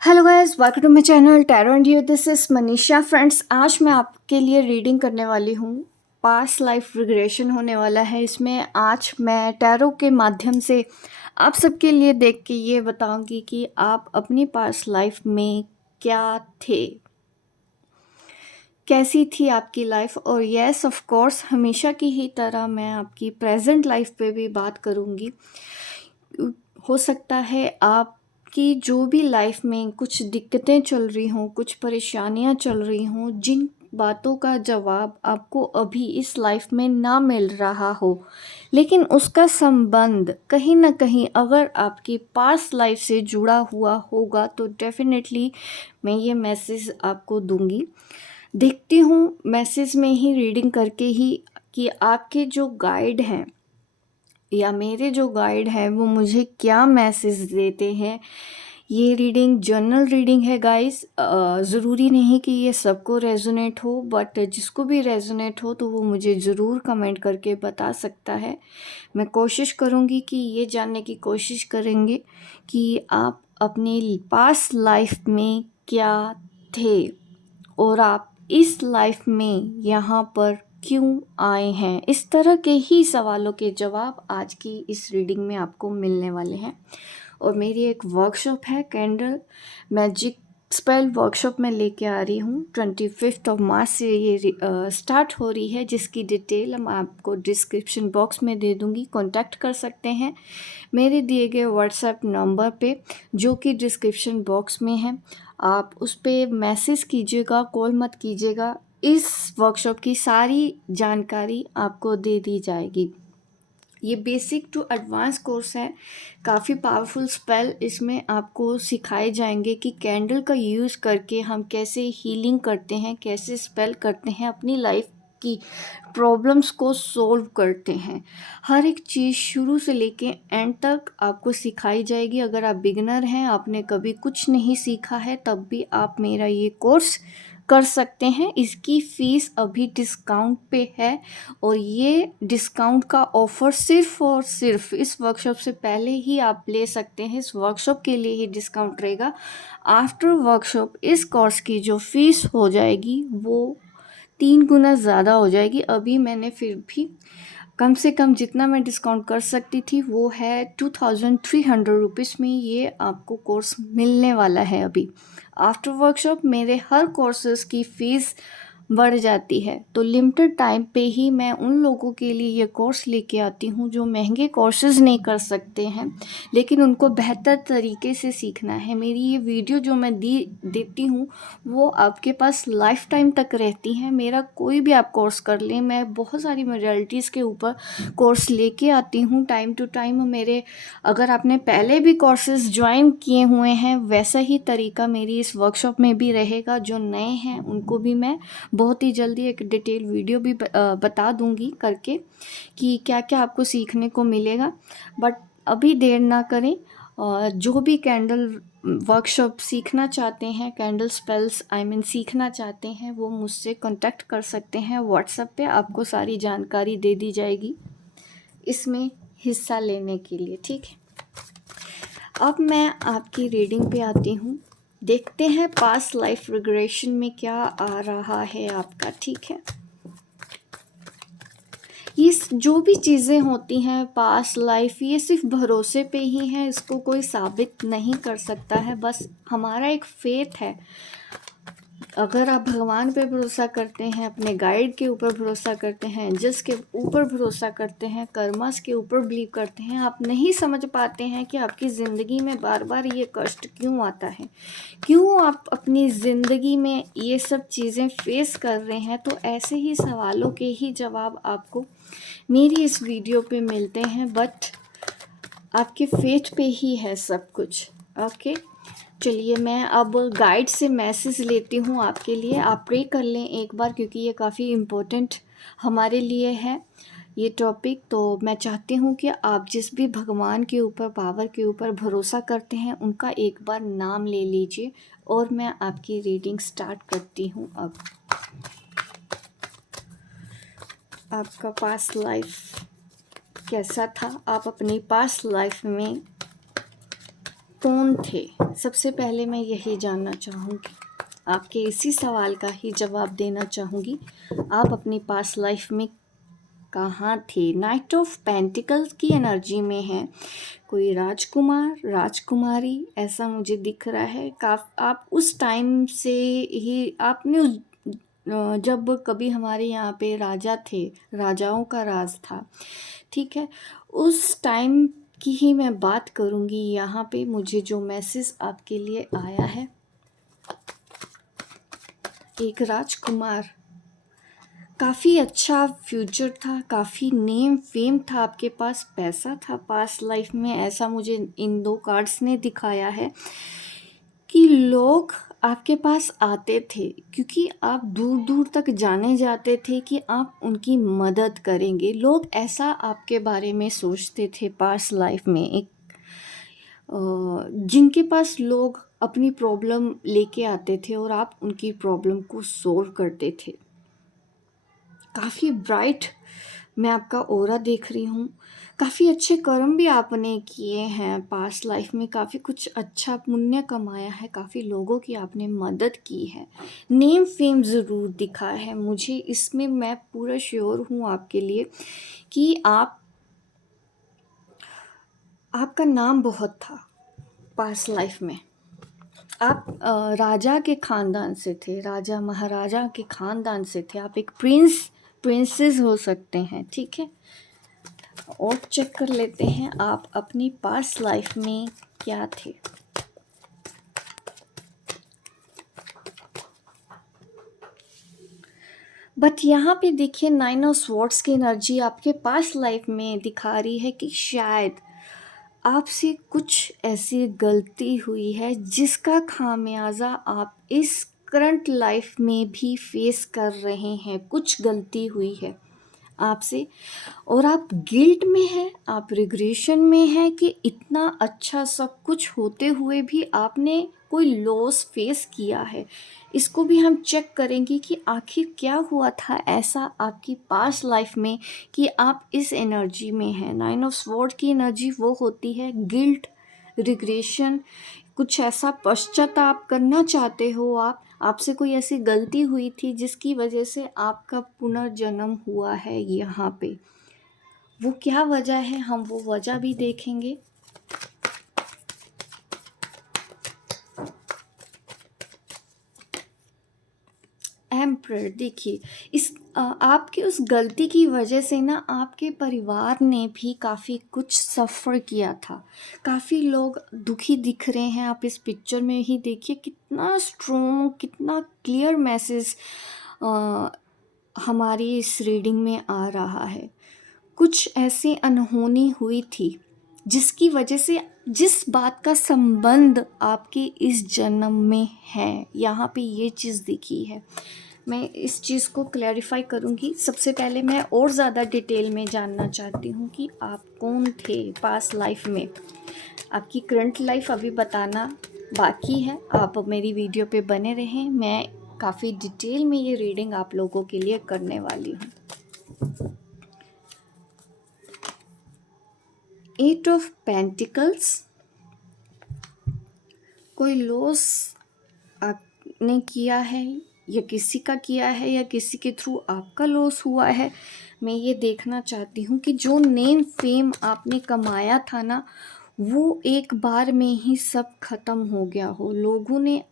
Hello guys, welcome to my channel tarot and you. This is Manisha. Friends, आज मैं आपके लिए रीडिंग करने वाली हूँ। पास्ट लाइफ रिग्रेशन होने वाला है इसमें। आज मैं टैरो के माध्यम से आप सबके लिए देख के ये बताऊंगी कि आप अपनी पास्ट लाइफ में क्या थे, कैसी थी आपकी लाइफ। और यस ऑफ कोर्स, हमेशा की ही तरह मैं आपकी प्रेजेंट लाइफ पे भी बात करूँगी। हो सकता है आपकी जो भी लाइफ में कुछ दिक्कतें चल रही हों, कुछ परेशानियां चल रही हों, जिन बातों का जवाब आपको अभी इस लाइफ में ना मिल रहा हो, लेकिन उसका संबंध कहीं ना कहीं अगर आपकी पास्ट लाइफ से जुड़ा हुआ होगा तो डेफिनेटली मैं ये मैसेज आपको दूंगी। देखती हूँ मैसेज में ही रीडिंग करके ही कि आपके जो गाइड हैं या मेरे जो गाइड हैं वो मुझे क्या मैसेज देते हैं। ये रीडिंग जर्नल रीडिंग है गाइस। ज़रूरी नहीं कि ये सबको रेजोनेट हो, बट जिसको भी रेजोनेट हो तो वो मुझे ज़रूर कमेंट करके बता सकता है। मैं कोशिश करूँगी कि ये जानने की कोशिश करेंगे कि आप अपनी पास्ट लाइफ में क्या थे और आप इस लाइफ में यहाँ पर क्यों आए हैं। इस तरह के ही सवालों के जवाब आज की इस रीडिंग में आपको मिलने वाले हैं। और मेरी एक वर्कशॉप है, कैंडल मैजिक स्पेल वर्कशॉप में लेके आ रही हूँ। 25 मार्च से ये स्टार्ट हो रही है, जिसकी डिटेल मैं आपको डिस्क्रिप्शन बॉक्स में दे दूँगी। कॉन्टैक्ट कर सकते हैं मेरे दिए गए व्हाट्सएप नंबर पे, जो कि डिस्क्रिप्शन बॉक्स में है। आप उस पर मैसेज कीजिएगा, कॉल मत कीजिएगा। इस वर्कशॉप की सारी जानकारी आपको दे दी जाएगी। ये बेसिक टू एडवांस कोर्स है। काफ़ी पावरफुल स्पेल इसमें आपको सिखाए जाएंगे कि कैंडल का यूज़ करके हम कैसे हीलिंग करते हैं, कैसे स्पेल करते हैं, अपनी लाइफ की प्रॉब्लम्स को सोल्व करते हैं। हर एक चीज़ शुरू से लेके एंड तक आपको सिखाई जाएगी। अगर आप बिगिनर हैं, आपने कभी कुछ नहीं सीखा है, तब भी आप मेरा ये कोर्स कर सकते हैं। इसकी फ़ीस अभी डिस्काउंट पे है और ये डिस्काउंट का ऑफ़र सिर्फ़ और सिर्फ इस वर्कशॉप से पहले ही आप ले सकते हैं। इस वर्कशॉप के लिए ही डिस्काउंट रहेगा। आफ्टर वर्कशॉप इस कोर्स की जो फ़ीस हो जाएगी वो 3 गुना ज़्यादा हो जाएगी। अभी मैंने फिर भी कम से कम जितना मैं डिस्काउंट कर सकती थी वो है 2300 रुपीज़ में ये आपको कोर्स मिलने वाला है। अभी आफ्टर वर्कशॉप मेरे हर कोर्सेज़ की फ़ीस बढ़ जाती है, तो लिमिटेड टाइम पे ही मैं उन लोगों के लिए ये कोर्स लेके आती हूँ जो महंगे कोर्सेज़ नहीं कर सकते हैं, लेकिन उनको बेहतर तरीके से सीखना है। मेरी ये वीडियो जो मैं देती हूँ वो आपके पास लाइफ टाइम तक रहती हैं। मेरा कोई भी आप कोर्स कर लें, मैं बहुत सारी मॉडलिटीज़ के ऊपर कोर्स लेके आती हूँ टाइम टू टाइम। मेरे अगर आपने पहले भी कोर्सेज़ ज्वाइन किए हुए हैं, वैसा ही तरीका मेरी इस वर्कशॉप में भी रहेगा। जो नए हैं उनको भी मैं बहुत ही जल्दी एक डिटेल वीडियो भी बता दूंगी करके कि क्या क्या आपको सीखने को मिलेगा। बट अभी देर ना करें। जो भी कैंडल वर्कशॉप सीखना चाहते हैं, कैंडल स्पेल्स सीखना चाहते हैं, वो मुझसे कांटेक्ट कर सकते हैं व्हाट्सएप पे। आपको सारी जानकारी दे दी जाएगी इसमें हिस्सा लेने के लिए, ठीक है। अब मैं आपकी रीडिंग पे आती हूँ। देखते हैं पास्ट लाइफ रिग्रेशन में क्या आ रहा है आपका, ठीक है। ये जो भी चीज़ें होती हैं पास्ट लाइफ, ये सिर्फ भरोसे पे ही है, इसको कोई साबित नहीं कर सकता है। बस हमारा एक फेथ है। अगर आप भगवान पे भरोसा करते हैं, अपने गाइड के ऊपर भरोसा करते हैं, एंजल्स के ऊपर भरोसा करते हैं, कर्मास के ऊपर बिलीव करते हैं, आप नहीं समझ पाते हैं कि आपकी ज़िंदगी में बार बार ये कष्ट क्यों आता है, क्यों आप अपनी ज़िंदगी में ये सब चीज़ें फेस कर रहे हैं, तो ऐसे ही सवालों के ही जवाब आपको मेरी इस वीडियो पे मिलते हैं। बट आपके फेथ पे ही है सब कुछ, ओके। चलिए मैं अब गाइड से मैसेज लेती हूँ आपके लिए। आप प्रे कर लें एक बार, क्योंकि ये काफ़ी इम्पोर्टेंट हमारे लिए है ये टॉपिक। तो मैं चाहती हूँ कि आप जिस भी भगवान के ऊपर, पावर के ऊपर भरोसा करते हैं, उनका एक बार नाम ले लीजिए और मैं आपकी रीडिंग स्टार्ट करती हूँ। अब आपका पास्ट लाइफ कैसा था, आप अपनी पास्ट लाइफ में कौन थे? सबसे पहले मैं यही जानना चाहूँगी, आपके इसी सवाल का ही जवाब देना चाहूँगी। आप अपनी पास्ट लाइफ में कहाँ थे? नाइट ऑफ पेंटिकल्स की एनर्जी में है कोई राजकुमार, राजकुमारी, ऐसा मुझे दिख रहा है। आप उस टाइम से ही आपने जब कभी हमारे यहाँ पे राजा थे, राजाओं का राज था, ठीक है, उस टाइम की ही मैं बात करूँगी। यहाँ पे मुझे जो मैसेज आपके लिए आया है, एक राजकुमार, काफ़ी अच्छा फ्यूचर था, काफ़ी नेम फेम था, आपके पास पैसा था पास्ट लाइफ में, ऐसा मुझे इन 2 कार्ड्स ने दिखाया है कि लोग आपके पास आते थे क्योंकि आप दूर-दूर तक जाने जाते थे कि आप उनकी मदद करेंगे। लोग ऐसा आपके बारे में सोचते थे पास्ट लाइफ में। जिनके पास लोग अपनी प्रॉब्लम लेके आते थे और आप उनकी प्रॉब्लम को सॉल्व करते थे। काफ़ी ब्राइट मैं आपका ऑरा देख रही हूँ। काफ़ी अच्छे कर्म भी आपने किए हैं पास्ट लाइफ में, काफ़ी कुछ अच्छा पुण्य कमाया है, काफ़ी लोगों की आपने मदद की है। नेम फेम ज़रूर दिखा है मुझे इसमें, मैं पूरा श्योर हूँ आपके लिए कि आपका नाम बहुत था पास्ट लाइफ में। आप राजा के ख़ानदान से थे, राजा महाराजा के ख़ानदान से थे, आप एक प्रिंसेस हो सकते हैं, ठीक है। और चेक कर लेते हैं आप अपनी पास्ट लाइफ में क्या थे। बट यहाँ पे देखिए 9 ऑफ स्वॉर्ड्स की एनर्जी आपके पास्ट लाइफ में दिखा रही है कि शायद आपसे कुछ ऐसी गलती हुई है जिसका खामियाजा आप इस करंट लाइफ में भी फेस कर रहे हैं। कुछ गलती हुई है आपसे और आप गिल्ट में हैं, आप रिग्रेशन में हैं कि इतना अच्छा सब कुछ होते हुए भी आपने कोई लॉस फेस किया है। इसको भी हम चेक करेंगे कि आखिर क्या हुआ था ऐसा आपकी पास्ट लाइफ में कि आप इस एनर्जी में हैं। 9 ऑफ स्वॉर्ड की एनर्जी वो होती है गिल्ट, रिग्रेशन, कुछ ऐसा पश्चाताप करना चाहते हो आप, आपसे कोई ऐसी गलती हुई थी जिसकी वजह से आपका पुनर्जन्म हुआ है यहाँ पे। वो क्या वजह है, हम वो वजह भी देखेंगे। एम्परर देखिए, आपकी उस गलती की वजह से ना आपके परिवार ने भी काफ़ी कुछ सफ़र किया था। काफ़ी लोग दुखी दिख रहे हैं, आप इस पिक्चर में ही देखिए कितना स्ट्रॉन्ग, कितना क्लियर मैसेज हमारी इस रीडिंग में आ रहा है। कुछ ऐसी अनहोनी हुई थी जिसकी वजह से जिस बात का संबंध आपके इस जन्म में है, यहाँ पे ये चीज़ दिखी है। मैं इस चीज़ को क्लैरिफाई करूँगी। सबसे पहले मैं और ज़्यादा डिटेल में जानना चाहती हूँ कि आप कौन थे पास्ट लाइफ में। आपकी करंट लाइफ अभी बताना बाकी है, आप मेरी वीडियो पे बने रहें। मैं काफ़ी डिटेल में ये रीडिंग आप लोगों के लिए करने वाली हूँ। 8 ऑफ पेंटिकल्स, कोई लॉस आपने किया है या किसी का किया है या किसी के थ्रू आपका लॉस हुआ है। मैं ये देखना चाहती हूँ कि जो नेम फेम आपने कमाया था ना, वो एक बार में ही सब ख़त्म हो गया हो। लोगों ने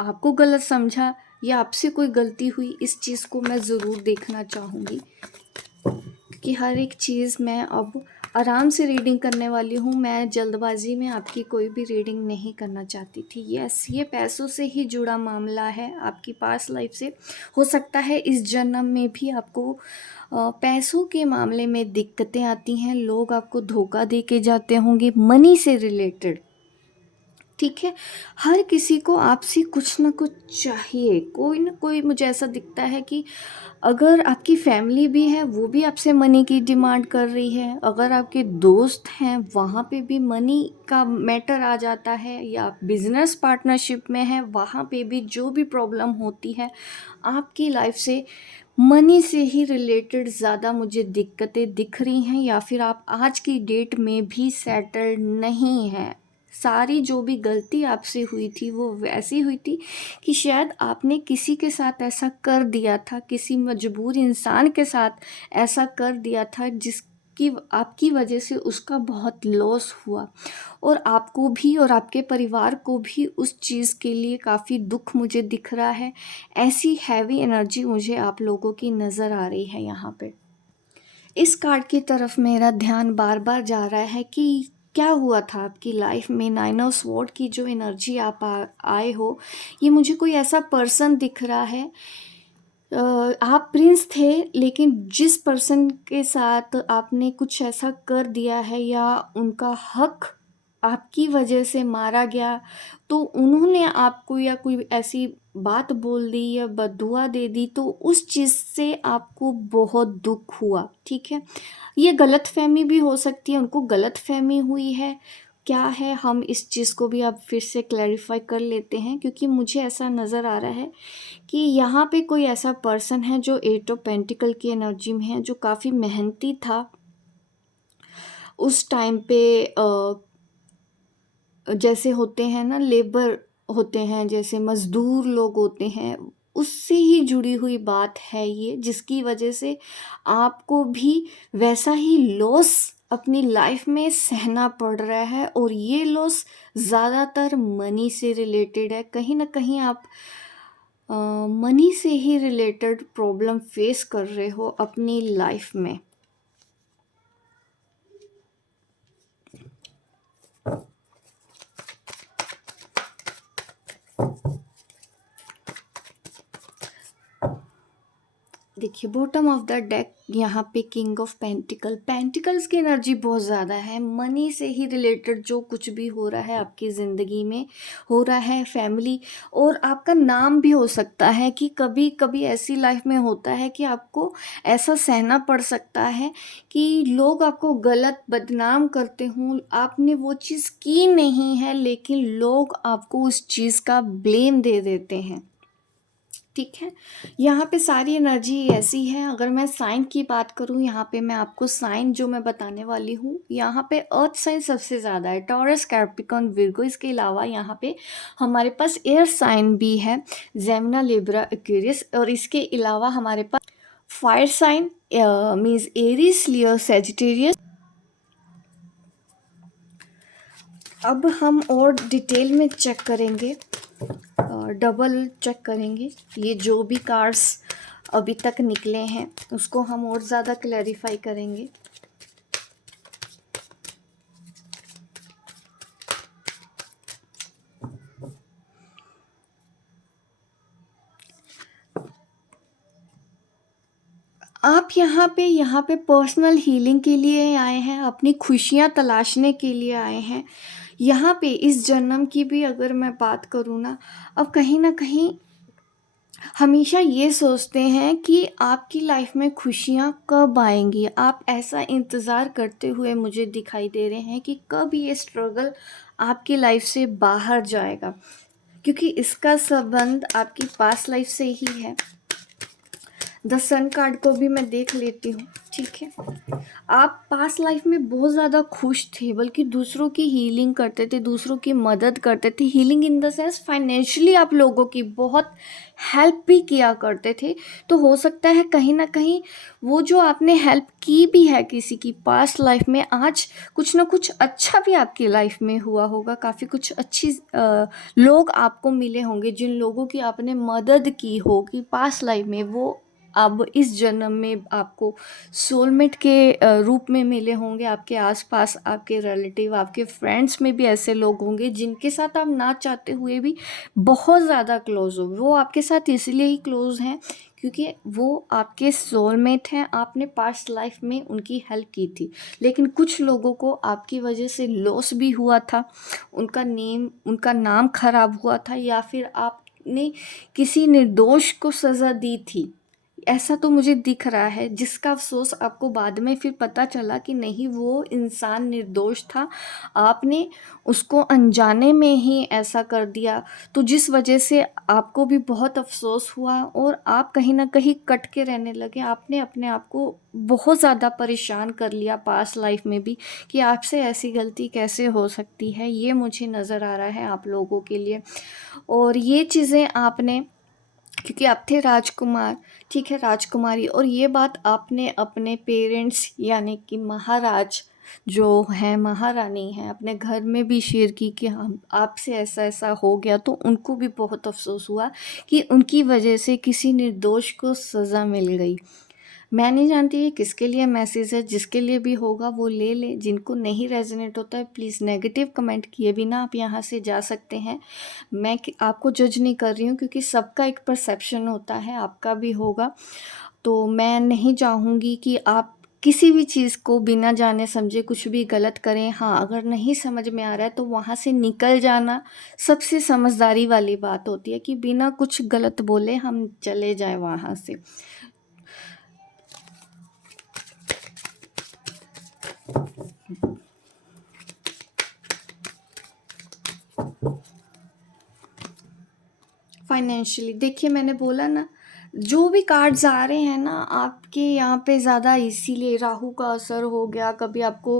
आपको गलत समझा या आपसे कोई गलती हुई, इस चीज़ को मैं ज़रूर देखना चाहूँगी क्योंकि हर एक चीज़ मैं अब आराम से रीडिंग करने वाली हूँ। मैं जल्दबाजी में आपकी कोई भी रीडिंग नहीं करना चाहती थी। यस, ये पैसों से ही जुड़ा मामला है आपकी पास्ट लाइफ से। हो सकता है इस जन्म में भी आपको पैसों के मामले में दिक्कतें आती हैं, लोग आपको धोखा दे के जाते होंगे मनी से रिलेटेड, ठीक है। हर किसी को आपसे कुछ ना कुछ चाहिए, कोई ना कोई, मुझे ऐसा दिखता है कि अगर आपकी फैमिली भी है वो भी आपसे मनी की डिमांड कर रही है, अगर आपके दोस्त हैं वहाँ पे भी मनी का मैटर आ जाता है, या आप बिजनेस पार्टनरशिप में हैं वहाँ पे भी जो भी प्रॉब्लम होती है आपकी लाइफ से मनी से ही रिलेटेड ज़्यादा मुझे दिक्कतें दिख रही हैं, या फिर आप आज की डेट में भी सेटल्ड नहीं हैं, सारी जो भी गलती आपसे हुई थी वो वैसी हुई थी कि शायद आपने किसी के साथ ऐसा कर दिया था, किसी मजबूर इंसान के साथ ऐसा कर दिया था जिसकी आपकी वजह से उसका बहुत लॉस हुआ, और आपको भी और आपके परिवार को भी उस चीज़ के लिए काफ़ी दुख मुझे दिख रहा है। ऐसी हैवी एनर्जी मुझे आप लोगों की नज़र आ रही है यहाँ पे। इस कार्ड की तरफ मेरा ध्यान बार बार जा रहा है कि क्या हुआ था आपकी लाइफ में। नाइन ऑफ स्वॉर्ड की जो एनर्जी आप आए हो, ये मुझे कोई ऐसा पर्सन दिख रहा है। आप प्रिंस थे, लेकिन जिस पर्सन के साथ आपने कुछ ऐसा कर दिया है या उनका हक आपकी वजह से मारा गया, तो उन्होंने आपको या कोई ऐसी बात बोल दी या बददुआ दे दी, तो उस चीज़ से आपको बहुत दुख हुआ। ठीक है, ये गलतफहमी भी हो सकती है, उनको गलतफहमी हुई है। क्या है, हम इस चीज़ को भी अब फिर से क्लैरिफाई कर लेते हैं, क्योंकि मुझे ऐसा नज़र आ रहा है कि यहाँ पे कोई ऐसा पर्सन है जो एट ऑफ पेंटिकल की एनर्जी में है, जो काफ़ी मेहनती था उस टाइम पे। जैसे होते हैं ना, लेबर होते हैं, जैसे मज़दूर लोग होते हैं, उससे ही जुड़ी हुई बात है ये, जिसकी वजह से आपको भी वैसा ही लॉस अपनी लाइफ में सहना पड़ रहा है, और ये लॉस ज़्यादातर मनी से रिलेटेड है। कहीं ना कहीं आप मनी से ही रिलेटेड प्रॉब्लम फेस कर रहे हो अपनी लाइफ में। देखिए, बॉटम ऑफ द डेक यहाँ पे किंग ऑफ पेंटिकल, पेंटिकल्स की एनर्जी बहुत ज़्यादा है। मनी से ही रिलेटेड जो कुछ भी हो रहा है आपकी ज़िंदगी में, हो रहा है फैमिली, और आपका नाम भी हो सकता है कि कभी कभी ऐसी लाइफ में होता है कि आपको ऐसा सहना पड़ सकता है कि लोग आपको गलत बदनाम करते हों। आपने वो चीज़ की नहीं है, लेकिन लोग आपको उस चीज़ का ब्लेम दे देते हैं। ठीक है, यहाँ पे सारी एनर्जी ऐसी है। अगर मैं साइन की बात करूँ, यहाँ पे मैं आपको साइन जो मैं बताने वाली हूँ, यहाँ पे अर्थ साइन सबसे ज़्यादा है, टॉरस, कैप्रिकॉर्न, विर्गो। इसके अलावा यहाँ पे हमारे पास एयर साइन भी है, जेमिनी, लिब्रा, एक्वेरियस, और इसके अलावा हमारे पास फायर साइन मीन्स एरीज, लियो, सैजिटेरियस। अब हम और डिटेल में चेक करेंगे, डबल चेक करेंगे, ये जो भी कार्ड्स अभी तक निकले हैं उसको हम और ज़्यादा क्लैरिफाई करेंगे। आप यहाँ पे पर्सनल हीलिंग के लिए आए हैं, अपनी खुशियाँ तलाशने के लिए आए हैं। यहाँ पे इस जन्म की भी अगर मैं बात करूँ ना, अब कहीं ना कहीं हमेशा ये सोचते हैं कि आपकी लाइफ में खुशियाँ कब आएंगी। आप ऐसा इंतज़ार करते हुए मुझे दिखाई दे रहे हैं कि कब ये स्ट्रगल आपकी लाइफ से बाहर जाएगा, क्योंकि इसका संबंध आपकी पास्ट लाइफ से ही है। द सन कार्ड को भी मैं देख लेती हूँ। ठीक है, आप पास्ट लाइफ में बहुत ज़्यादा खुश थे, बल्कि दूसरों की हीलिंग करते थे, दूसरों की मदद करते थे। Healing in the sense financially आप लोगों की बहुत हेल्प भी किया करते थे। तो हो सकता है कहीं ना कहीं वो जो आपने हेल्प की भी है किसी की पास्ट लाइफ में, आज कुछ ना कुछ अच्छा भी आपकी लाइफ में हुआ होगा। काफ़ी कुछ अच्छी लोग आपको मिले होंगे, जिन लोगों की आपने मदद की होगी पास्ट लाइफ में, वो अब इस जन्म में आपको सोलमेट के रूप में मिले होंगे। आपके आसपास आपके रिलेटिव, आपके फ्रेंड्स में भी ऐसे लोग होंगे जिनके साथ आप ना चाहते हुए भी बहुत ज़्यादा क्लोज हो। वो आपके साथ इसलिए ही क्लोज हैं क्योंकि वो आपके सोलमेट हैं, आपने पास्ट लाइफ में उनकी हेल्प की थी। लेकिन कुछ लोगों को आपकी वजह से लॉस भी हुआ था, उनका नाम खराब हुआ था, या फिर आपने किसी निर्दोष को सज़ा दी थी। ऐसा तो मुझे दिख रहा है, जिसका अफ़सोस आपको बाद में फिर पता चला कि नहीं, वो इंसान निर्दोष था। आपने उसको अनजाने में ही ऐसा कर दिया, तो जिस वजह से आपको भी बहुत अफ़सोस हुआ और आप कहीं न कहीं कट के रहने लगे। आपने अपने आप को बहुत ज़्यादा परेशान कर लिया पास्ट लाइफ़ में भी, कि आपसे ऐसी गलती कैसे हो सकती है, ये मुझे नज़र आ रहा है आप लोगों के लिए। और ये चीज़ें आपने, क्योंकि आप थे राजकुमार, ठीक है, राजकुमारी, और ये बात आपने अपने पेरेंट्स यानी कि महाराज जो हैं, महारानी हैं, अपने घर में भी शेयर की कि हम आपसे ऐसा-ऐसा हो गया, तो उनको भी बहुत अफ़सोस हुआ कि उनकी वजह से किसी निर्दोष को सज़ा मिल गई। मैं नहीं जानती ये किसके लिए मैसेज है, जिसके लिए भी होगा वो ले ले, जिनको नहीं रेज़ोनेट होता है प्लीज़ नेगेटिव कमेंट किए बिना आप यहाँ से जा सकते हैं। मैं आपको जज नहीं कर रही हूँ, क्योंकि सबका एक परसेप्शन होता है, आपका भी होगा। तो मैं नहीं चाहूँगी कि आप किसी भी चीज़ को बिना जाने समझे कुछ भी गलत करें। हाँ, अगर नहीं समझ में आ रहा है तो वहाँ से निकल जाना सबसे समझदारी वाली बात होती है, कि बिना कुछ गलत बोले हम चले जाएँ वहाँ से। फाइनेंशियली देखिए, मैंने बोला ना, जो भी कार्ड्स आ रहे हैं ना आपके यहाँ पे ज़्यादा, इसीलिए राहु का असर हो गया। कभी आपको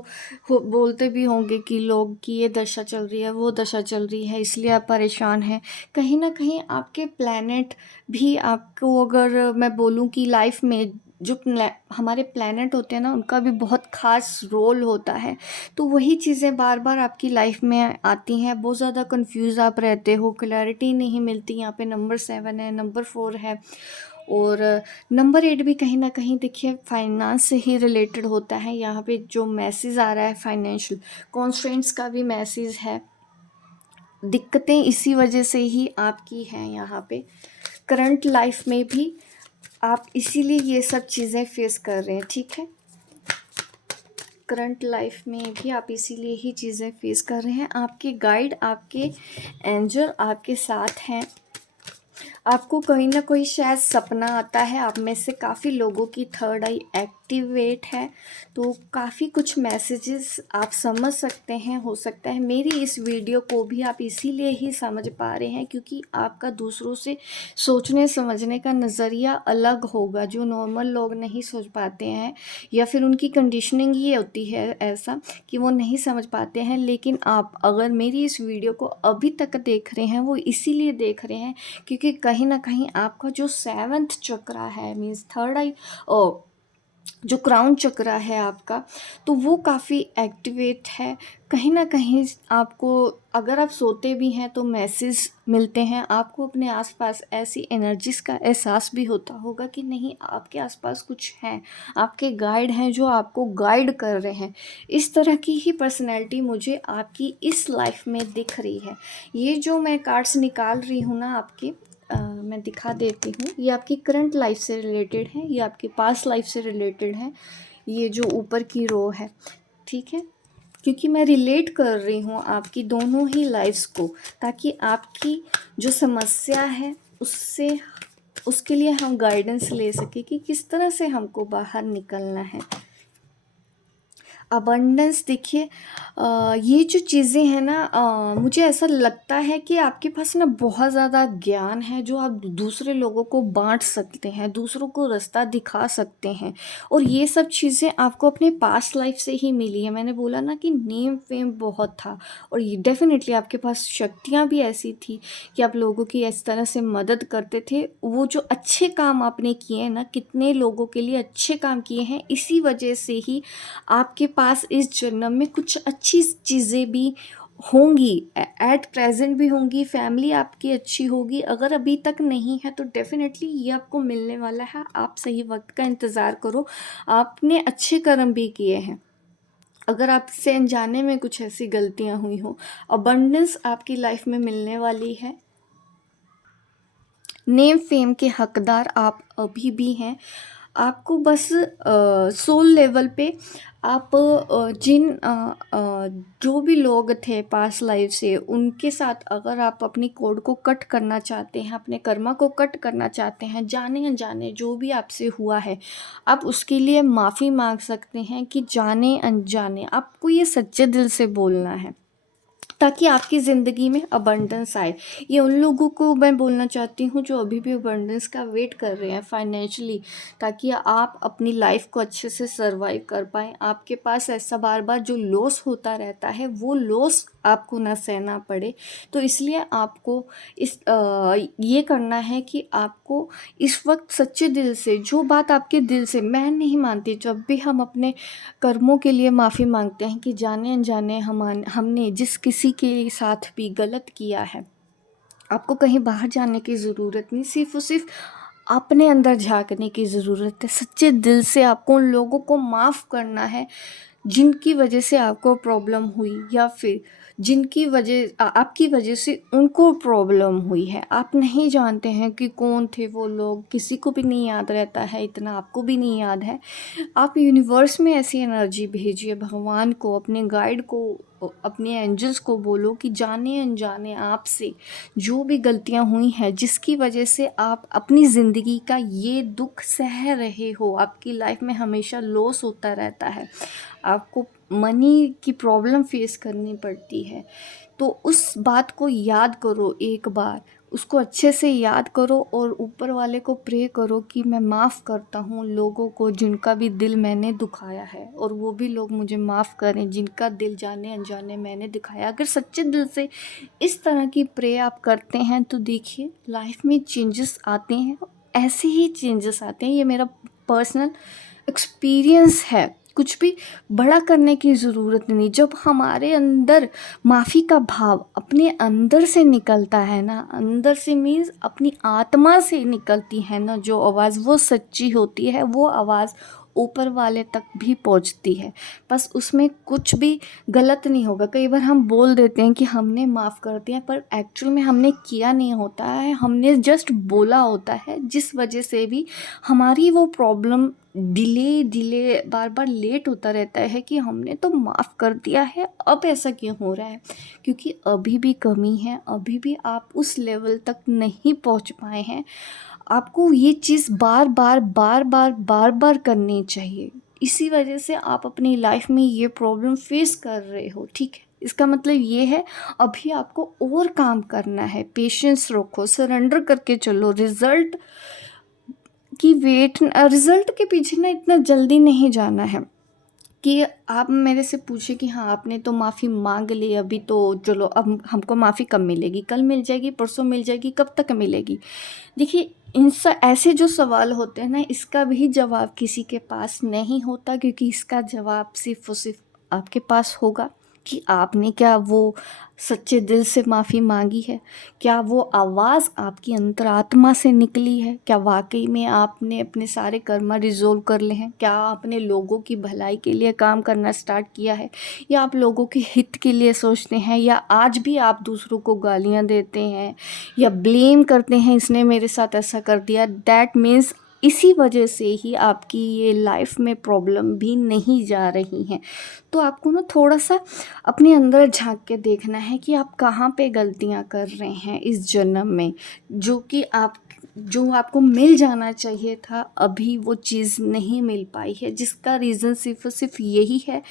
बोलते भी होंगे कि लोग कि ये दशा चल रही है, वो दशा चल रही है, इसलिए आप परेशान हैं। कहीं ना कहीं आपके प्लैनेट भी आपको, अगर मैं बोलूँ कि लाइफ में जो हमारे प्लैनेट होते हैं ना, उनका भी बहुत ख़ास रोल होता है। तो वही चीज़ें बार बार आपकी लाइफ में आती हैं, बहुत ज़्यादा कंफ्यूज आप रहते हो, क्लैरिटी नहीं मिलती। यहाँ पे नंबर 7 है, नंबर 4 है, और नंबर 8 भी कहीं ना कहीं देखिए फाइनेंस से ही रिलेटेड होता है। यहाँ पे जो मैसेज आ रहा है फाइनेंशियल कॉन्स्ट्रेंट्स का भी मैसेज है। दिक्कतें इसी वजह से ही आपकी हैं यहाँ पे, करंट लाइफ में भी आप इसीलिए ये सब चीज़ें फेस कर रहे हैं, ठीक है। करंट लाइफ में भी आप इसीलिए ही चीज़ें फेस कर रहे हैं। आपके गाइड, आपके एंजल आपके साथ हैं। आपको कहीं ना कोई शायद सपना आता है। आप में से काफ़ी लोगों की थर्ड आई एक्टिवेट है, तो काफ़ी कुछ मैसेजेस आप समझ सकते हैं। हो सकता है मेरी इस वीडियो को भी आप इसीलिए ही समझ पा रहे हैं, क्योंकि आपका दूसरों से सोचने समझने का नज़रिया अलग होगा, जो नॉर्मल लोग नहीं सोच पाते हैं, या फिर उनकी कंडीशनिंग ये होती है ऐसा कि वो नहीं समझ पाते हैं। लेकिन आप अगर मेरी इस वीडियो को अभी तक देख रहे हैं, वो इसीलिए देख रहे हैं क्योंकि कहीं न कहीं आपका जो 7th चक्रा है, मीन्स थर्ड आई, जो क्राउन चक्रा है आपका, तो वो काफ़ी एक्टिवेट है। कहीं न कहीं आपको, अगर आप सोते भी हैं तो मैसेज मिलते हैं आपको, अपने आसपास ऐसी एनर्जीज़ का एहसास भी होता होगा कि नहीं, आपके आसपास कुछ हैं, आपके गाइड हैं जो आपको गाइड कर रहे हैं। इस तरह की ही पर्सनैलिटी मुझे आपकी इस लाइफ में दिख रही है। ये जो मैं कार्ड्स निकाल रही हूँ ना आपके, मैं दिखा देती हूँ। ये आपकी करंट लाइफ से रिलेटेड है, ये आपकी पास्ट लाइफ से रिलेटेड है। ये जो ऊपर की रो है, ठीक है, क्योंकि मैं रिलेट कर रही हूँ आपकी दोनों ही लाइफ्स को, ताकि आपकी जो समस्या है उससे, उसके लिए हम गाइडेंस ले सके कि किस तरह से हमको बाहर निकलना है। अबंडेंस देखिए, ये जो चीज़ें हैं ना, मुझे ऐसा लगता है कि आपके पास ना बहुत ज़्यादा ज्ञान है, जो आप दूसरे लोगों को बांट सकते हैं, दूसरों को रास्ता दिखा सकते हैं। और ये सब चीज़ें आपको अपने पास्ट लाइफ से ही मिली है। मैंने बोला ना कि नेम फेम बहुत था, और ये डेफिनेटली आपके पास शक्तियाँ भी ऐसी थी कि आप लोगों की इस तरह से मदद करते थे। वो जो अच्छे काम आपने किए हैं ना, कितने लोगों के लिए अच्छे काम किए हैं, इसी वजह से ही आपके पास इस जन्म में कुछ अच्छी चीज़ें भी होंगी, एट प्रेजेंट भी होंगी, फैमिली आपकी अच्छी होगी। अगर अभी तक नहीं है तो डेफिनेटली ये आपको मिलने वाला है। आप सही वक्त का इंतज़ार करो। आपने अच्छे कर्म भी किए हैं। अगर आपसे अनजाने में कुछ ऐसी गलतियां हुई हो, अबंडेंस आपकी लाइफ में मिलने वाली है। नेम फेम के हकदार आप अभी भी हैं। आपको बस सोल लेवल पे आप जो भी लोग थे पास्ट लाइफ से, उनके साथ अगर आप अपनी कोड को कट करना चाहते हैं, अपने कर्मा को कट करना चाहते हैं, जाने अनजाने जो भी आपसे हुआ है, आप उसके लिए माफ़ी मांग सकते हैं कि जाने अनजाने आपको ये सच्चे दिल से बोलना है, ताकि आपकी ज़िंदगी में अबंडेंस आए। ये उन लोगों को मैं बोलना चाहती हूँ जो अभी भी अबंडेंस का वेट कर रहे हैं फाइनेंशियली, ताकि आप अपनी लाइफ को अच्छे से सर्वाइव कर पाएँ। आपके पास ऐसा बार-बार जो लॉस होता रहता है, वो लॉस आपको ना सहना पड़े। तो इसलिए आपको ये करना है कि आपको इस वक़्त सच्चे दिल से जो बात आपके दिल से, मैं नहीं मानती जब भी हम अपने कर्मों के लिए माफ़ी मांगते हैं कि जाने अनजाने हमने जिस किसी के साथ भी गलत किया है, आपको कहीं बाहर जाने की ज़रूरत नहीं, सिर्फ़ और सिर्फ अपने अंदर झाँकने की ज़रूरत है। सच्चे दिल से आपको उन लोगों को माफ़ करना है जिनकी वजह से आपको प्रॉब्लम हुई, या फिर जिनकी आपकी वजह से उनको प्रॉब्लम हुई है। आप नहीं जानते हैं कि कौन थे वो लोग, किसी को भी नहीं याद रहता है, इतना आपको भी नहीं याद है। आप यूनिवर्स में ऐसी एनर्जी भेजिए, भगवान को, अपने गाइड को, अपने एंजल्स को बोलो कि जाने अनजाने आपसे जो भी गलतियां हुई हैं, जिसकी वजह से आप अपनी ज़िंदगी का ये दुख सह रहे हो, आपकी लाइफ में हमेशा लॉस होता रहता है, आपको मनी की प्रॉब्लम फेस करनी पड़ती है, तो उस बात को याद करो एक बार, उसको अच्छे से याद करो और ऊपर वाले को प्रे करो कि मैं माफ़ करता हूँ लोगों को जिनका भी दिल मैंने दुखाया है, और वो भी लोग मुझे माफ़ करें जिनका दिल जाने अनजाने मैंने दिखाया। अगर सच्चे दिल से इस तरह की प्रे आप करते हैं तो देखिए लाइफ में चेंजेस आते हैं, ऐसे ही चेंजेस आते हैं। ये मेरा पर्सनल एक्सपीरियंस है। कुछ भी बड़ा करने की ज़रूरत नहीं। जब हमारे अंदर माफ़ी का भाव अपने अंदर से निकलता है ना, अंदर से मीन्स अपनी आत्मा से निकलती है ना जो आवाज़, वो सच्ची होती है। वो आवाज़ ऊपर वाले तक भी पहुंचती है। बस उसमें कुछ भी गलत नहीं होगा। कई बार हम बोल देते हैं कि हमने माफ़ कर दिया, पर एक्चुअल में हमने किया नहीं होता है, हमने जस्ट बोला होता है, जिस वजह से भी हमारी वो प्रॉब्लम डिले बार बार लेट होता रहता है कि हमने तो माफ़ कर दिया है, अब ऐसा क्यों हो रहा है? क्योंकि अभी भी कमी है, अभी भी आप उस लेवल तक नहीं पहुंच पाए हैं। आपको ये चीज़ बार बार करनी चाहिए। इसी वजह से आप अपनी लाइफ में ये प्रॉब्लम फेस कर रहे हो, ठीक है? इसका मतलब ये है अभी आपको और काम करना है। पेशेंस रखो, सरेंडर करके चलो। रिज़ल्ट के पीछे ना इतना जल्दी नहीं जाना है कि आप मेरे से पूछे कि हाँ आपने तो माफ़ी मांग ली, अभी तो चलो अब हमको माफ़ी कब मिलेगी, कल मिल जाएगी, परसों मिल जाएगी, कब तक मिलेगी? देखिए ऐसे जो सवाल होते हैं ना, इसका भी जवाब किसी के पास नहीं होता, क्योंकि इसका जवाब सिर्फ और सिर्फ आपके पास होगा कि आपने क्या वो सच्चे दिल से माफ़ी मांगी है, क्या वो आवाज़ आपकी अंतरात्मा से निकली है, क्या वाकई में आपने अपने सारे कर्म रिजोल्व कर लिए हैं, क्या आपने लोगों की भलाई के लिए काम करना स्टार्ट किया है, या आप लोगों के हित के लिए सोचते हैं, या आज भी आप दूसरों को गालियां देते हैं या ब्लेम करते हैं, इसने मेरे साथ ऐसा कर दिया। दैट मीन्स इसी वजह से ही आपकी ये लाइफ में प्रॉब्लम भी नहीं जा रही हैं। तो आपको ना थोड़ा सा अपने अंदर झांक के देखना है कि आप कहाँ पे गलतियाँ कर रहे हैं इस जन्म में, जो आपको मिल जाना चाहिए था, अभी वो चीज़ नहीं मिल पाई है, जिसका रीज़न सिर्फ और सिर्फ यही है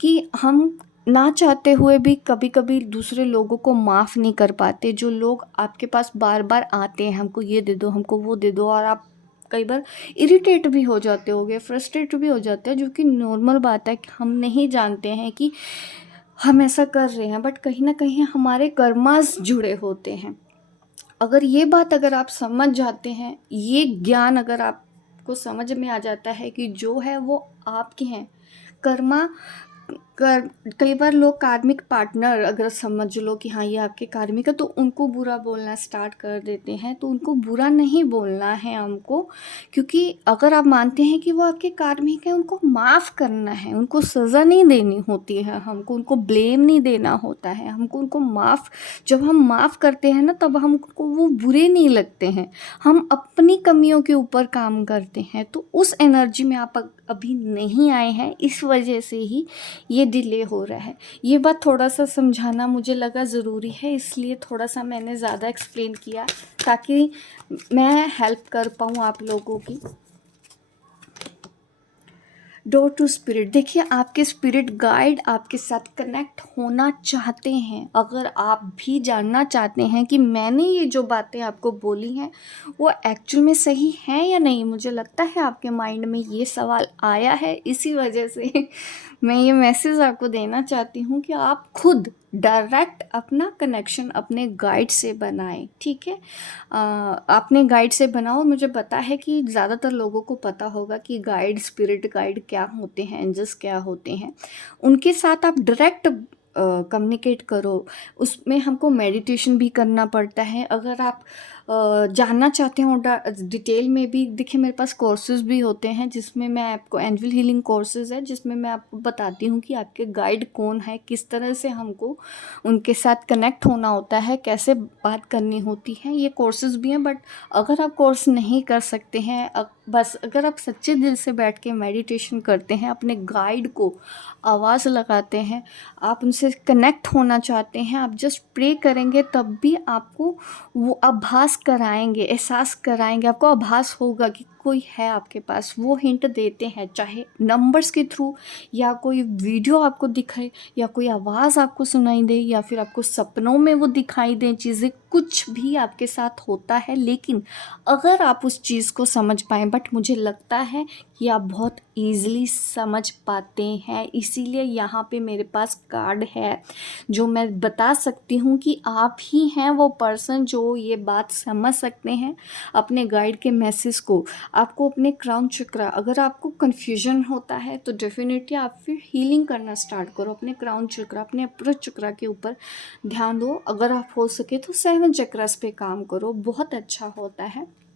कि हम ना चाहते हुए भी कभी कभी दूसरे लोगों को माफ़ नहीं कर पाते। जो लोग आपके पास बार बार आते हैं, हमको ये दे दो, हमको वो दे दो, और आप कई बार इरिटेट भी हो जाते होगे, फ्रस्ट्रेट भी हो जाते हैं, जो कि नॉर्मल बात है कि हम नहीं जानते हैं कि हम ऐसा कर रहे हैं, बट कहीं ना कहीं हमारे कर्मास जुड़े होते हैं। अगर आप समझ जाते हैं, ये ज्ञान अगर आपको समझ में आ जाता है कि जो है वो आपके हैं, कर्मा कर कई बार लोग कार्मिक पार्टनर अगर समझ लो कि हाँ ये आपके कार्मिक है, तो उनको बुरा बोलना स्टार्ट कर देते हैं। तो उनको बुरा नहीं बोलना है हमको, क्योंकि अगर आप मानते हैं कि वो आपके कार्मिक हैं, उनको माफ़ करना है, उनको सज़ा नहीं देनी होती है हमको, उनको ब्लेम नहीं देना होता है हमको, उनको माफ़ जब हम माफ़ करते हैं ना, तब हमको वो बुरे नहीं लगते हैं। हम अपनी कमियों के ऊपर काम करते हैं, तो उस एनर्जी में आप अभी नहीं आए हैं, इस वजह से ही ये डिले हो रहा है। ये बात थोड़ा-सा समझाना मुझे लगा ज़रूरी है, इसलिए थोड़ा-सा मैंने ज़्यादा एक्सप्लेन किया, ताकि मैं हेल्प कर पाऊँ आप लोगों की। डोर टू स्पिरिट, देखिए आपके स्पिरिट गाइड आपके साथ कनेक्ट होना चाहते हैं। अगर आप भी जानना चाहते हैं कि मैंने ये जो बातें आपको बोली हैं वो एक्चुअल में सही हैं या नहीं, मुझे लगता है आपके माइंड में ये सवाल आया है, इसी वजह से मैं ये मैसेज आपको देना चाहती हूँ कि आप खुद डायरेक्ट अपना कनेक्शन अपने गाइड से बनाएं। ठीक है, अपने गाइड से बनाओ। मुझे पता है कि ज़्यादातर लोगों को पता होगा कि गाइड, स्पिरिट गाइड क्या होते हैं, एंजल्स क्या होते हैं। उनके साथ आप डायरेक्ट कम्युनिकेट करो। उसमें हमको मेडिटेशन भी करना पड़ता है। अगर आप जानना चाहते हो डिटेल में भी, देखिए मेरे पास कोर्सेज़ भी होते हैं जिसमें मैं आपको, एंजल हीलिंग कोर्सेज़ है जिसमें मैं आपको बताती हूँ कि आपके गाइड कौन है, किस तरह से हमको उनके साथ कनेक्ट होना होता है, कैसे बात करनी होती है। ये कोर्सेज़ भी हैं, बट अगर आप कोर्स नहीं कर सकते हैं, बस अगर आप सच्चे दिल से बैठ के मेडिटेशन करते हैं, अपने गाइड को आवाज़ लगाते हैं, आप उनसे कनेक्ट होना चाहते हैं, आप जस्ट प्रे करेंगे, तब भी आपको वो आभास कराएंगे, एहसास कराएंगे, आपको आभास होगा कि कोई है आपके पास। वो हिंट देते हैं, चाहे नंबर्स के थ्रू, या कोई वीडियो आपको दिखाए, या कोई आवाज़ आपको सुनाई दे, या फिर आपको सपनों में वो दिखाई दें चीज़ें, कुछ भी आपके साथ होता है। लेकिन अगर आप उस चीज़ को समझ पाएँ, बट मुझे लगता है कि आप बहुत ईज़िली समझ पाते हैं, इसीलिए यहाँ पे मेरे पास कार्ड है जो मैं बता सकती हूँ कि आप ही हैं वो पर्सन जो ये बात समझ सकते हैं अपने गाइड के मैसेज को। आपको अपने क्राउन चक्रा, अगर आपको कन्फ्यूजन होता है तो डेफिनेटली आप फिर हीलिंग करना स्टार्ट करो। अपने क्राउन चक्रा, अपने अप्रोच चक्रा के ऊपर ध्यान दो। अगर आप हो सके तो 7 चक्रास पे काम करो, बहुत अच्छा होता है।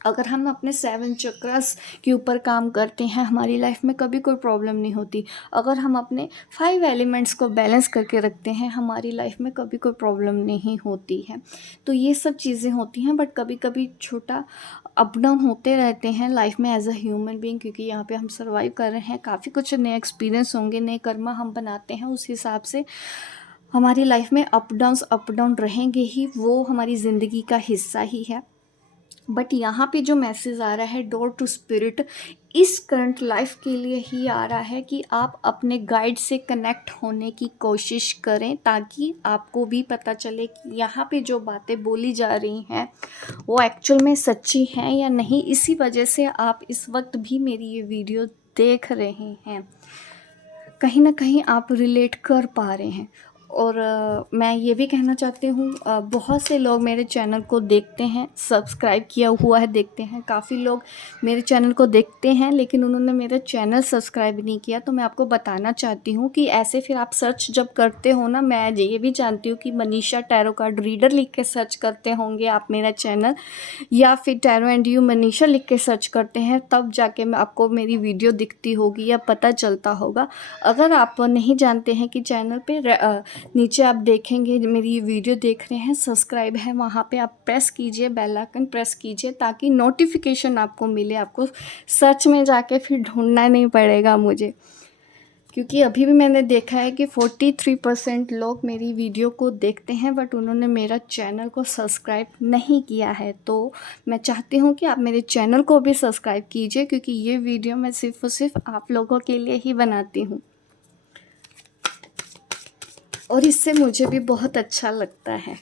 अगर हम अपने 7 चक्रास के ऊपर काम करते हैं, हमारी लाइफ में कभी कोई प्रॉब्लम नहीं होती। अगर हम अपने 5 एलिमेंट्स को बैलेंस करके रखते हैं, हमारी लाइफ में कभी कोई प्रॉब्लम नहीं होती है। तो ये सब चीज़ें होती हैं, बट कभी कभी छोटा अप डाउन होते रहते हैं लाइफ में एज अ ह्यूमन बीइंग, क्योंकि यहाँ पे हम सर्वाइव कर रहे हैं। काफ़ी कुछ नए एक्सपीरियंस होंगे, नए कर्मा हम बनाते हैं, उस हिसाब से हमारी लाइफ में अप डाउन रहेंगे ही, वो हमारी ज़िंदगी का हिस्सा ही है। बट यहाँ पे जो मैसेज आ रहा है डोर टू स्पिरिट, इस करंट लाइफ के लिए ही आ रहा है कि आप अपने गाइड से कनेक्ट होने की कोशिश करें, ताकि आपको भी पता चले कि यहाँ पे जो बातें बोली जा रही हैं वो एक्चुअल में सच्ची हैं या नहीं। इसी वजह से आप इस वक्त भी मेरी ये वीडियो देख रहे हैं, कहीं ना कहीं आप रिलेट कर पा रहे हैं। और मैं ये भी कहना चाहती हूँ, बहुत से लोग मेरे चैनल को देखते हैं, सब्सक्राइब किया हुआ है, देखते हैं। काफ़ी लोग मेरे चैनल को देखते हैं लेकिन उन्होंने मेरा चैनल सब्सक्राइब नहीं किया। तो मैं आपको बताना चाहती हूँ कि ऐसे फिर आप सर्च जब करते हो ना, मैं ये भी जानती हूँ कि मनीषा टैरो कार्ड रीडर लिख के सर्च करते होंगे आप मेरा चैनल, या फिर टैरो एंड यू मनीषा लिख के सर्च करते हैं, तब जाके आपको मेरी वीडियो दिखती होगी या पता चलता होगा। अगर आप नहीं जानते हैं कि चैनल पे नीचे आप देखेंगे मेरी वीडियो देख रहे हैं, सब्सक्राइब है, वहाँ पे आप प्रेस कीजिए, बेल आइकन प्रेस कीजिए, ताकि नोटिफिकेशन आपको मिले, आपको सर्च में जाके फिर ढूंढना नहीं पड़ेगा मुझे। क्योंकि अभी भी मैंने देखा है कि 43% लोग मेरी वीडियो को देखते हैं बट उन्होंने मेरा चैनल को सब्सक्राइब नहीं किया है। तो मैं चाहती हूँ कि आप मेरे चैनल को भी सब्सक्राइब कीजिए, क्योंकि ये वीडियो मैं सिर्फ़ और सिर्फ आप लोगों के लिए ही बनाती हूँ और इससे मुझे भी बहुत अच्छा लगता है।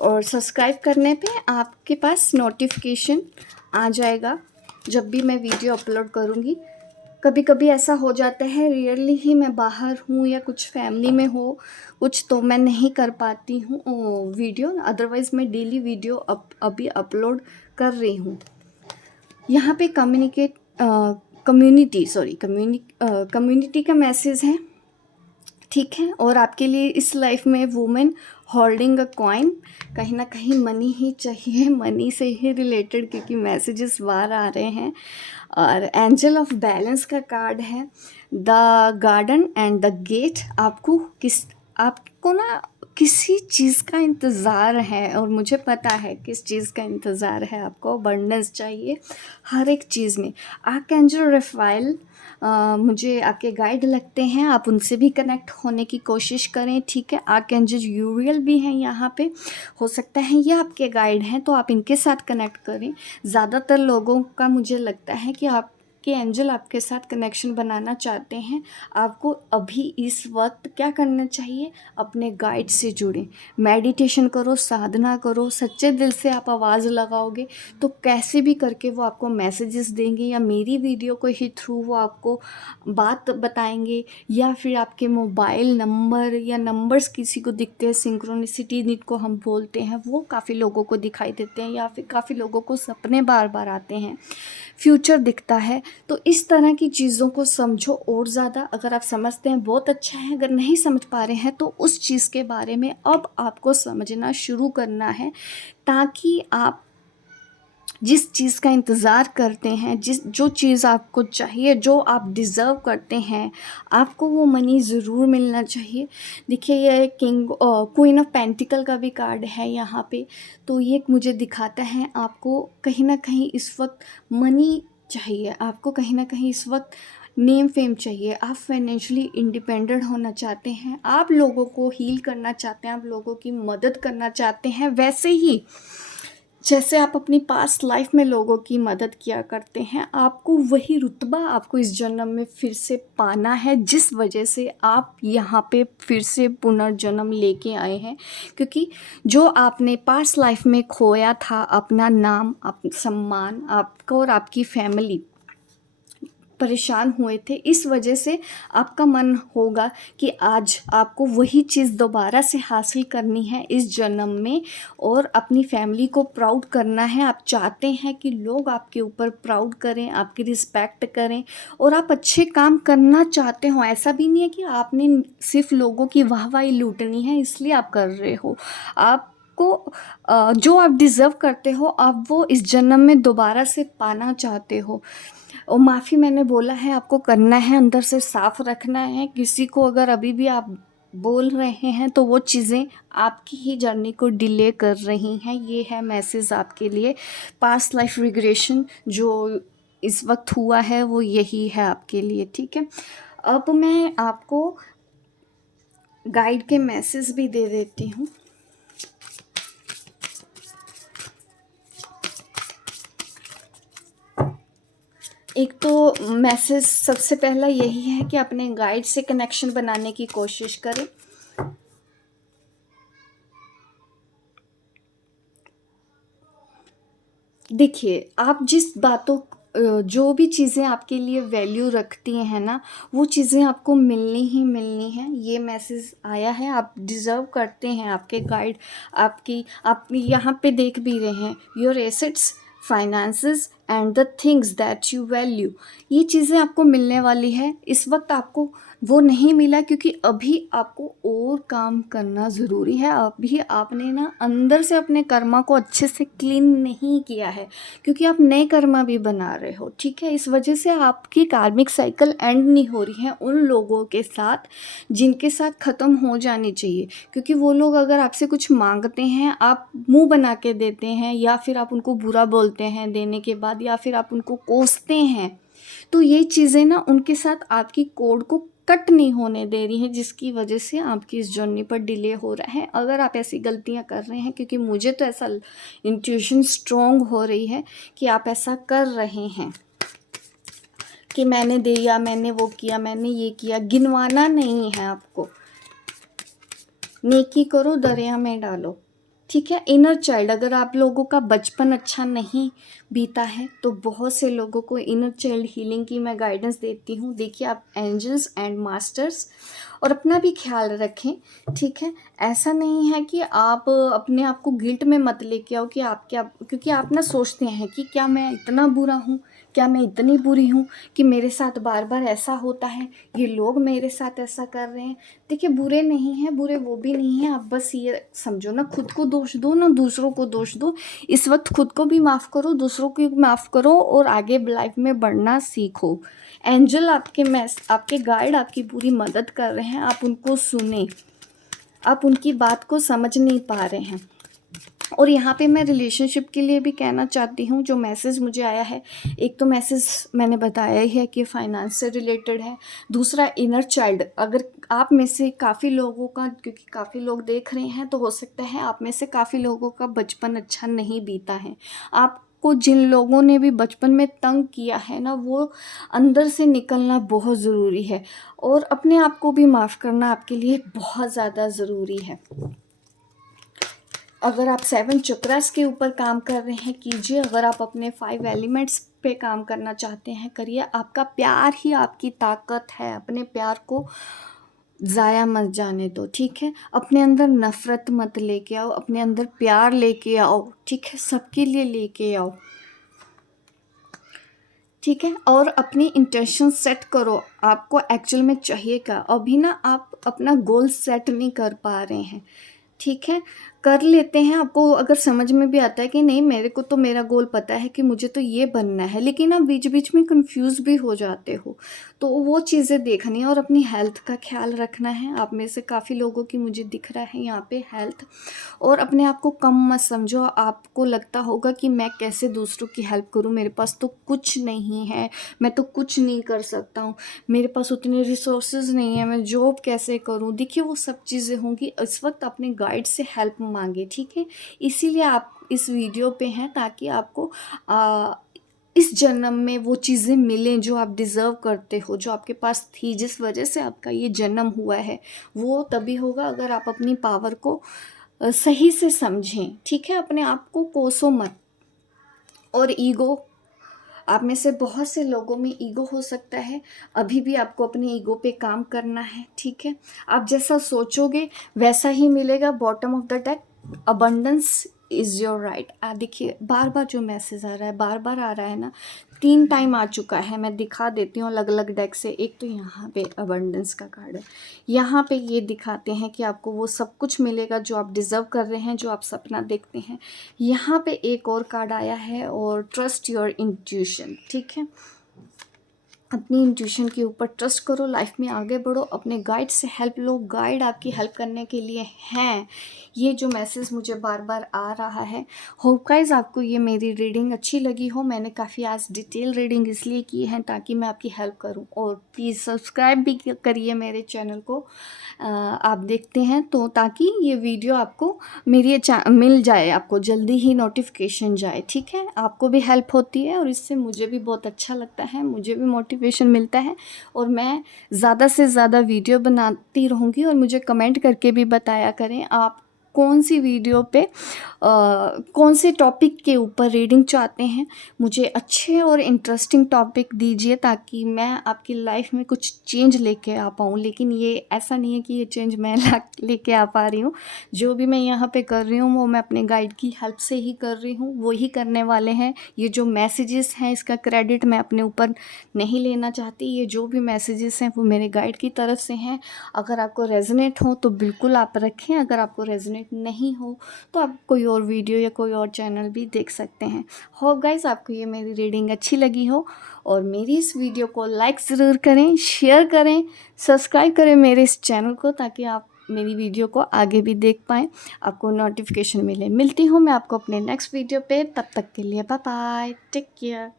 और सब्सक्राइब करने पे आपके पास नोटिफिकेशन आ जाएगा जब भी मैं वीडियो अपलोड करूँगी। कभी कभी ऐसा हो जाता है, रियरली ही मैं बाहर हूँ या कुछ फैमिली में हो कुछ, तो मैं नहीं कर पाती हूँ वीडियो। अदरवाइज़ मैं डेली वीडियो अभी अपलोड कर रही हूँ। यहाँ पे कम्युनिटी का मैसेज है ठीक है। और आपके लिए इस लाइफ में वुमेन होल्डिंग अ कॉइन, कहीं ना कहीं मनी ही चाहिए, मनी से ही रिलेटेड, क्योंकि मैसेजेस बाहर आ रहे हैं। और एंजल ऑफ बैलेंस का कार्ड है, the garden and the gate. आपको ना किसी चीज़ का इंतज़ार है, और मुझे पता है किस चीज़ का इंतज़ार है। आपको अबंडेंस चाहिए हर एक चीज़ में। आर्कएंजल रफाइल मुझे आपके गाइड लगते हैं, आप उनसे भी कनेक्ट होने की कोशिश करें, ठीक है। आर्कएंजल यूरियल भी हैं यहाँ पे, हो सकता है ये आपके गाइड हैं, तो आप इनके साथ कनेक्ट करें। ज़्यादातर लोगों का मुझे लगता है कि आपके एंजल आपके साथ कनेक्शन बनाना चाहते हैं। आपको अभी इस वक्त क्या करना चाहिए, अपने गाइड से जुड़ें, मेडिटेशन करो, साधना करो। सच्चे दिल से आप आवाज़ लगाओगे तो कैसे भी करके वो आपको मैसेजेस देंगे, या मेरी वीडियो को ही थ्रू वो आपको बात बताएंगे, या फिर आपके मोबाइल नंबर या नंबर्स किसी को दिखते हैं, सिंक्रोनिसिटी जिनको हम बोलते हैं, वो काफ़ी लोगों को दिखाई देते हैं, या फिर काफ़ी लोगों को सपने बार बार आते हैं, फ्यूचर दिखता है। तो इस तरह की चीज़ों को समझो और ज़्यादा। अगर आप समझते हैं बहुत अच्छा है, अगर नहीं समझ पा रहे हैं तो उस चीज़ के बारे में अब आपको समझना शुरू करना है, ताकि आप जिस चीज़ का इंतज़ार करते हैं, जो चीज़ आपको चाहिए, जो आप डिज़र्व करते हैं, आपको वो मनी ज़रूर मिलना चाहिए। देखिए, ये क्वीन ऑफ पेंटिकल का भी कार्ड है यहाँ पे, तो ये मुझे दिखाता है आपको कहीं ना कहीं इस वक्त मनी चाहिए, आपको कहीं ना कहीं इस वक्त नेम फेम चाहिए, आप फाइनेंशियली इंडिपेंडेंट होना चाहते हैं, आप लोगों को हील करना चाहते हैं, आप लोगों की मदद करना चाहते हैं, वैसे ही जैसे आप अपनी पास्ट लाइफ में लोगों की मदद किया करते हैं, आपको वही रुतबा आपको इस जन्म में फिर से पाना है, जिस वजह से आप यहाँ पे फिर से पुनर्जन्म लेके आए हैं। क्योंकि जो आपने पास्ट लाइफ में खोया था, अपना नाम, सम्मान, आपको और आपकी फैमिली परेशान हुए थे, इस वजह से आपका मन होगा कि आज आपको वही चीज़ दोबारा से हासिल करनी है इस जन्म में, और अपनी फैमिली को प्राउड करना है। आप चाहते हैं कि लोग आपके ऊपर प्राउड करें, आपकी रिस्पेक्ट करें, और आप अच्छे काम करना चाहते हो। ऐसा भी नहीं है कि आपने सिर्फ लोगों की वाहवाही लूटनी है इसलिए आप कर रहे हो। आपको जो आप डिज़र्व करते हो, आप वो इस जन्म में दोबारा से पाना चाहते हो। और माफ़ी मैंने बोला है, आपको करना है, अंदर से साफ रखना है। किसी को अगर अभी भी आप बोल रहे हैं तो वो चीज़ें आपकी ही जर्नी को डिले कर रही हैं। ये है मैसेज आपके लिए। पास्ट लाइफ रिग्रेशन जो इस वक्त हुआ है वो यही है आपके लिए, ठीक है। अब मैं आपको गाइड के मैसेज भी दे देती हूँ। एक तो मैसेज सबसे पहला यही है कि अपने गाइड से कनेक्शन बनाने की कोशिश करें। देखिए, आप जिस बातों जो भी चीज़ें आपके लिए वैल्यू रखती हैं ना, वो चीज़ें आपको मिलनी ही मिलनी है। ये मैसेज आया है, आप डिज़र्व करते हैं। आपके गाइड आप यहाँ पे देख भी रहे हैं, your assets, finances and the things that you value, ये चीज़ें आपको मिलने वाली है। इस वक्त आपको वो नहीं मिला क्योंकि अभी आपको और काम करना ज़रूरी है। अभी आपने ना अंदर से अपने कर्मा को अच्छे से क्लीन नहीं किया है, क्योंकि आप नए कर्मा भी बना रहे हो, ठीक है। इस वजह से आपकी कार्मिक साइकिल एंड नहीं हो रही है उन लोगों के साथ जिनके साथ ख़त्म हो जानी चाहिए। क्योंकि वो लोग अगर आपसे कुछ मांगते हैं, आप मुंह बना के देते हैं, या फिर आप उनको बुरा बोलते हैं देने के बाद, या फिर आप उनको कोसते हैं, तो ये चीज़ें ना उनके साथ आपकी कोड को कट नहीं होने दे रही हैं, जिसकी वजह से आपकी इस जर्नी पर डिले हो रहा है। अगर आप ऐसी गलतियां कर रहे हैं, क्योंकि मुझे तो ऐसा इंट्यूशन स्ट्रॉन्ग हो रही है कि आप ऐसा कर रहे हैं कि मैंने दिया, मैंने वो किया, मैंने ये किया, गिनवाना नहीं है आपको। नेकी करो, दरिया में डालो, ठीक है। इनर चाइल्ड, अगर आप लोगों का बचपन अच्छा नहीं बीता है तो बहुत से लोगों को इनर चाइल्ड हीलिंग की मैं गाइडेंस देती हूँ। देखिए, आप एंजल्स एंड मास्टर्स, और अपना भी ख्याल रखें, ठीक है। ऐसा नहीं है कि आप अपने आप को गिल्ट में मत लेके आओ कि आप क्या, क्योंकि आप ना सोचते हैं कि क्या मैं इतना बुरा हूँ, क्या मैं इतनी बुरी हूँ कि मेरे साथ बार बार ऐसा होता है, ये लोग मेरे साथ ऐसा कर रहे हैं? देखिए, बुरे नहीं हैं, बुरे वो भी नहीं हैं। आप बस ये समझो ना, खुद को दोष दो ना दूसरों को दोष दो। इस वक्त खुद को भी माफ़ करो, दूसरों को भी माफ़ करो और आगे लाइफ में बढ़ना सीखो। एंजल आपके गाइड आपकी पूरी मदद कर रहे हैं, आप उनको सुने। आप उनकी बात को समझ नहीं पा रहे हैं। और यहाँ पे मैं रिलेशनशिप के लिए भी कहना चाहती हूँ, जो मैसेज मुझे आया है, एक तो मैसेज मैंने बताया ही है कि फाइनेंस से रिलेटेड है, दूसरा इनर चाइल्ड। अगर आप में से काफ़ी लोगों का, क्योंकि काफ़ी लोग देख रहे हैं, तो हो सकता है आप में से काफ़ी लोगों का बचपन अच्छा नहीं बीता है। आपको जिन लोगों ने भी बचपन में तंग किया है ना, वो अंदर से निकलना बहुत ज़रूरी है, और अपने आप को भी माफ़ करना आपके लिए बहुत ज़्यादा ज़रूरी है। अगर आप 7 चक्रास के ऊपर काम कर रहे हैं, कीजिए। अगर आप अपने 5 एलिमेंट्स पे काम करना चाहते हैं, करिए। आपका प्यार ही आपकी ताकत है। अपने प्यार को ज़ाया मत जाने दो, ठीक है? अपने अंदर नफ़रत मत लेके आओ, अपने अंदर प्यार लेके आओ, ठीक है? सबके लिए लेके आओ, ठीक है? और अपनी इंटेंशन सेट करो, आपको एक्चुअल में चाहिए क्या। अभी ना आप अपना गोल सेट नहीं कर पा रहे हैं, ठीक है? कर लेते हैं। आपको अगर समझ में भी आता है कि नहीं, मेरे को तो मेरा गोल पता है कि मुझे तो ये बनना है, लेकिन आप बीच बीच में कंफ्यूज भी हो जाते हो, तो वो चीज़ें देखनी है। और अपनी हेल्थ का ख्याल रखना है। आप में से काफ़ी लोगों की मुझे दिख रहा है यहाँ पे हेल्थ। और अपने आप को कम मत समझो। आपको लगता होगा कि मैं कैसे दूसरों की हेल्प करूँ, मेरे पास तो कुछ नहीं है, मैं तो कुछ नहीं कर सकता हूँ, मेरे पास उतने रिसोर्सेज नहीं है, मैं जॉब कैसे करूँ। देखिए, वो सब चीज़ें होंगी। इस वक्त अपने गाइड से हेल्प मांगे, ठीक है? इसीलिए आप इस वीडियो पे हैं, ताकि आपको इस जन्म में वो चीज़ें मिलें जो आप डिज़र्व करते हो, जो आपके पास थी, जिस वजह से आपका ये जन्म हुआ है। वो तभी होगा अगर आप अपनी पावर को सही से समझें, ठीक है? अपने आप को कोसो मत। और ईगो, आप में से बहुत से लोगों में ईगो हो सकता है, अभी भी आपको अपने ईगो पे काम करना है, ठीक है? आप जैसा सोचोगे वैसा ही मिलेगा। Bottom of the deck, abundance is your right. देखिए, बार बार जो मैसेज आ रहा है, बार बार आ रहा है ना, 3 टाइम आ चुका है। मैं दिखा देती हूँ अलग अलग डेक से। एक तो यहाँ पे अबंडेंस का कार्ड है, यहाँ पे ये दिखाते हैं कि आपको वो सब कुछ मिलेगा जो आप डिज़र्व कर रहे हैं, जो आप सपना देखते हैं। यहाँ पे एक और कार्ड आया है, और ट्रस्ट योर इंट्यूशन, ठीक है? अपनी इंट्यूशन के ऊपर ट्रस्ट करो, लाइफ में आगे बढ़ो, अपने गाइड से हेल्प लो। गाइड आपकी हेल्प करने के लिए हैं। ये जो मैसेज मुझे बार बार आ रहा है। होप गाइस आपको ये मेरी रीडिंग अच्छी लगी हो। मैंने काफ़ी आज डिटेल रीडिंग इसलिए की है ताकि मैं आपकी हेल्प करूं। और प्लीज़ सब्सक्राइब भी करिए मेरे चैनल को। आप देखते हैं तो, ताकि ये वीडियो आपको मिल जाए, आपको जल्दी ही नोटिफिकेशन जाए, ठीक है? आपको भी हेल्प होती है और इससे मुझे भी बहुत अच्छा लगता है, मुझे भी मोटिवेशन मिलता है। और मैं ज़्यादा से ज़्यादा वीडियो बनाती रहूँगी। और मुझे कमेंट करके भी बताया करें आप कौन सी वीडियो पे कौन से टॉपिक के ऊपर रीडिंग चाहते हैं। मुझे अच्छे और इंटरेस्टिंग टॉपिक दीजिए, ताकि मैं आपकी लाइफ में कुछ चेंज लेके आ पाऊँ। लेकिन ये ऐसा नहीं है कि ये चेंज मैं लेके आ पा रही हूँ। जो भी मैं यहाँ पे कर रही हूँ वो मैं अपने गाइड की हेल्प से ही कर रही हूँ, वो ही करने वाले हैं। ये जो मैसेजेस हैं, इसका क्रेडिट मैं अपने ऊपर नहीं लेना चाहती। ये जो भी मैसेजेस हैं वो मेरे गाइड की तरफ से हैं। अगर आपको रेजोनेट हो तो बिल्कुल आप रखें, अगर आपको रेजोनेट नहीं हो तो आप कोई और वीडियो या कोई और चैनल भी देख सकते हैं। होप गाइस आपको ये मेरी रीडिंग अच्छी लगी हो, और मेरी इस वीडियो को लाइक ज़रूर करें, शेयर करें, सब्सक्राइब करें मेरे इस चैनल को, ताकि आप मेरी वीडियो को आगे भी देख पाएँ, आपको नोटिफिकेशन मिले। मिलती हूँ मैं आपको अपने नेक्स्ट वीडियो पे। तब तक के लिए बाय बाय, टेक केयर।